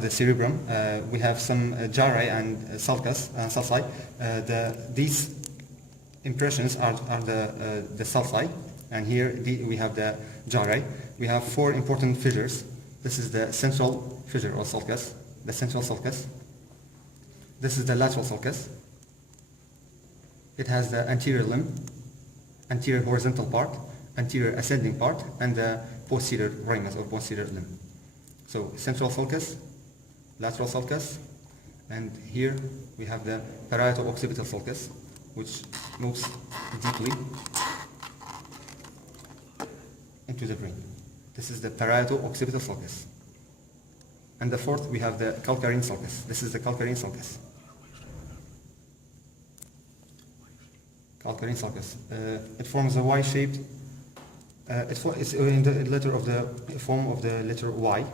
The cerebrum, we have some gyri and sulci. These impressions are the sulci, and here we have the gyri. We have four important fissures. This is the central fissure or sulcus, the central sulcus. This is the lateral sulcus. It has the anterior limb, anterior horizontal part, anterior ascending part, and the posterior ramus or posterior limb. So central sulcus, lateral sulcus, and here we have the parieto-occipital sulcus, which moves deeply into the brain. This is the parieto-occipital sulcus. And the fourth, we have the calcarine sulcus. This is the calcarine sulcus. Calcarine sulcus. It forms a Y-shaped. It's in the form of the letter Y.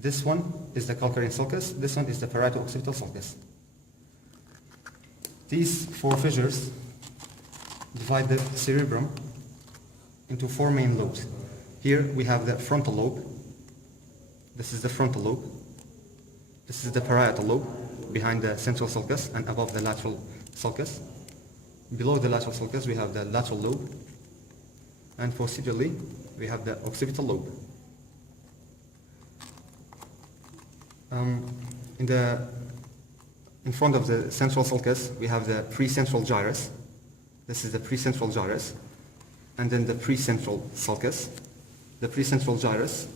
This one is the calcarine sulcus. This one is the parieto-occipital sulcus. These four fissures divide the cerebrum into four main lobes. Here we have the frontal lobe. This is the frontal lobe. This is the parietal lobe behind the central sulcus and above the lateral sulcus. Below the lateral sulcus we have the lateral lobe, and posteriorly we have the occipital lobe. In front of the central sulcus we have the precentral gyrus. This is the precentral gyrus, and then the precentral sulcus, the precentral gyrus,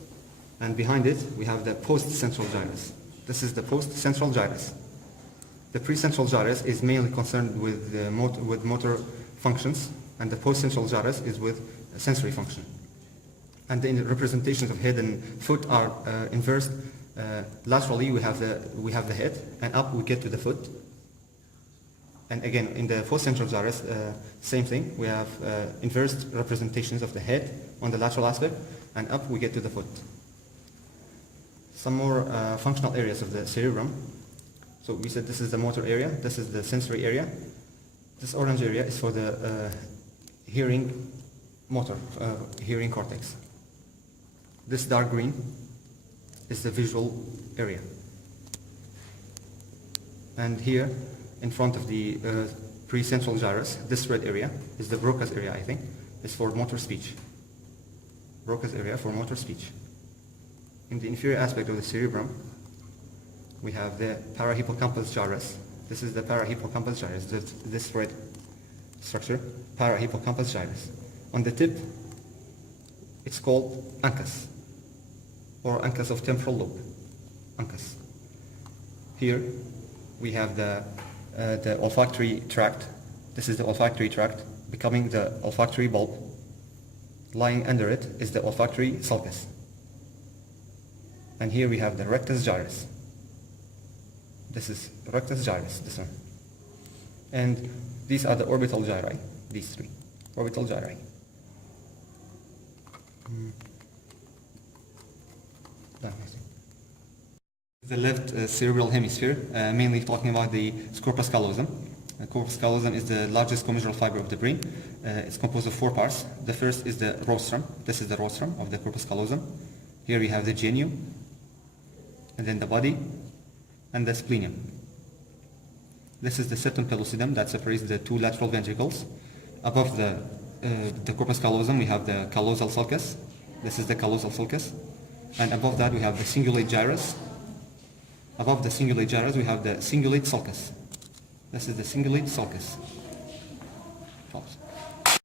and behind it we have the postcentral gyrus. This is the postcentral gyrus. The precentral gyrus is mainly concerned with motor functions, and the postcentral gyrus is with sensory function. And the representations of head and foot are inversed. Laterally we have the head, and up we get to the foot. And again, in the postcentral gyrus, same thing. We have inversed representations of the head on the lateral aspect, and up we get to the foot. Some more functional areas of the cerebrum. So we said this is the motor area, this is the sensory area. This orange area is for the hearing motor, hearing cortex. This dark green is the visual area. And here, in front of the precentral gyrus, this red area is the Broca's area, I think. It's for motor speech. Broca's area for motor speech. In the inferior aspect of the cerebrum, we have the parahippocampus gyrus. This is the parahippocampus gyrus, this red structure, parahippocampus gyrus. On the tip, it's called uncus, or uncus of temporal lobe, uncus. Here we have the olfactory tract. This is the olfactory tract, becoming the olfactory bulb. Lying under it is the olfactory sulcus. And here we have the rectus gyrus. This is rectus gyrus, this one. And these are the orbital gyri, these three, orbital gyri. The left cerebral hemisphere, mainly talking about the corpus callosum. The corpus callosum is the largest commissural fiber of the brain. It's composed of four parts. The first is the rostrum. This is the rostrum of the corpus callosum. Here we have the genu, and then the body, and the splenium. This is the septum pellucidum that separates the two lateral ventricles. Above the corpus callosum we have the callosal sulcus. This is the callosal sulcus. And above that we have the cingulate gyrus. Above the cingulate gyrus we have the cingulate sulcus. This is the cingulate sulcus.